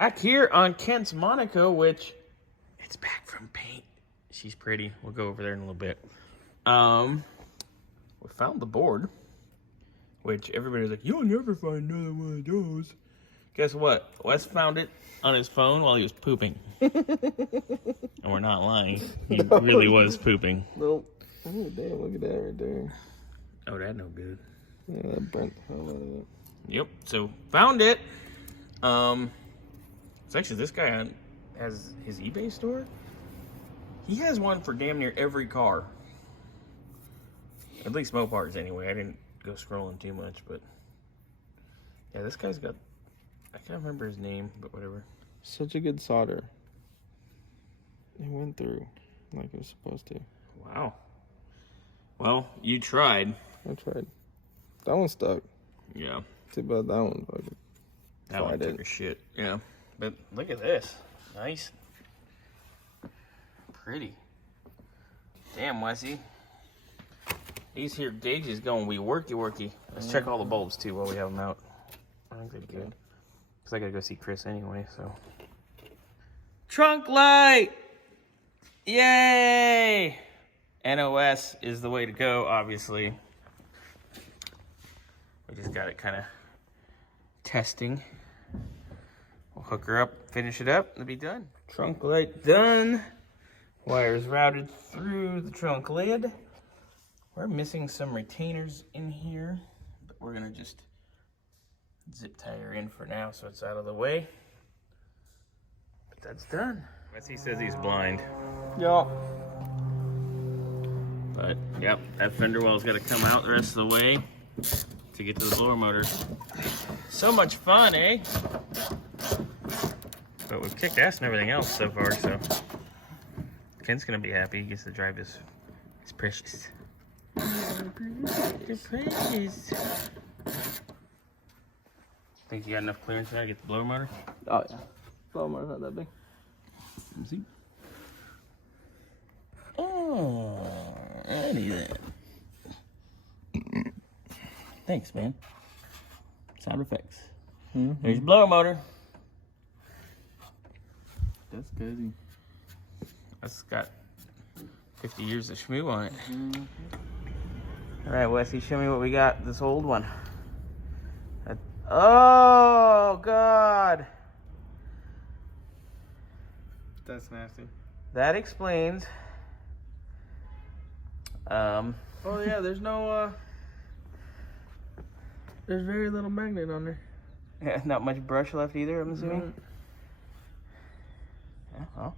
Back here on Kent's Monaco, which it's back from paint. She's pretty. We'll go over there in a little bit. We found the board, which everybody's like, you'll never find another one of those. Guess what? Wes found it on his phone while he was pooping. And we're not lying. He really was pooping. Nope. Oh, damn, look at that right there. Oh, that no good. Yeah, that burnt the hell out of it. Yep, so found it. It's actually this guy has his eBay store. He has one for damn near every car. At least Moparts anyway. I didn't go scrolling too much, but yeah, this guy's got, I can't remember his name, but whatever. Such a good solder. It went through like it was supposed to. Wow. Well, you tried. I tried. That one stuck. Yeah. Too bad that one fucking. That one took a shit. Yeah. But look at this. Nice. Pretty. Damn, Wesley. These here gauges going to be worky. Let's check all the bulbs too while we have them out. I think they're good. Because I got to go see Chris anyway, so. Trunk light! Yay! NOS is the way to go, obviously. We just got it kind of testing. We'll hook her up, finish it up, and be done. Trunk light done. Wires routed through the trunk lid. We're missing some retainers in here, but we're gonna just zip tie her in for now so it's out of the way. But that's done. He says he's blind. Yeah. But, yep, that fender well's got to come out the rest of the way to get to the blower motor. So much fun, eh? But we've kicked ass and everything else so far, so Ken's going to be happy. He gets to drive his precious. Your precious. Think you got enough clearance there to get the blower motor? Oh, yeah. Blower motor's not that big. Let me see. Oh, alrighty then. Thanks, man. Sound effects. There's your blower motor. That's crazy. That's got 50 years of schmoo on it. All right, Wesley, show me what we got. This old one. Oh God. That's nasty. That explains. Oh yeah, there's no there's very little magnet on there. Yeah, not much brush left either, I'm assuming. Yeah, well,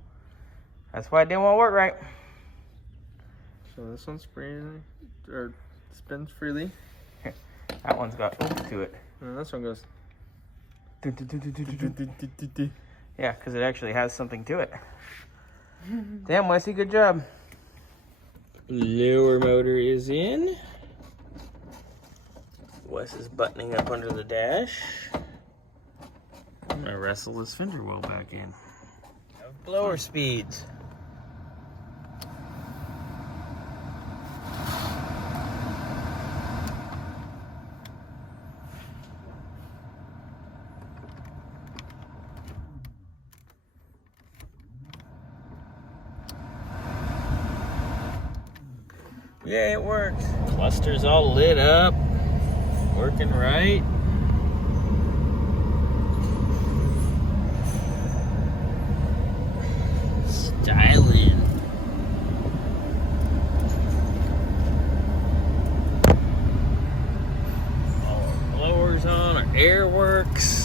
that's why it didn't want to work right. So this one's spraying or spins freely. That one's got oomph to it. And this one goes. Yeah, because it actually has something to it. Damn, Wesley, good job. Lower motor is in. Wes is buttoning up under the dash. I'm gonna wrestle this fender well back in. Blower speeds. Yeah, it works. Cluster's all lit up. Working right. Styling. All our blowers on, our air works.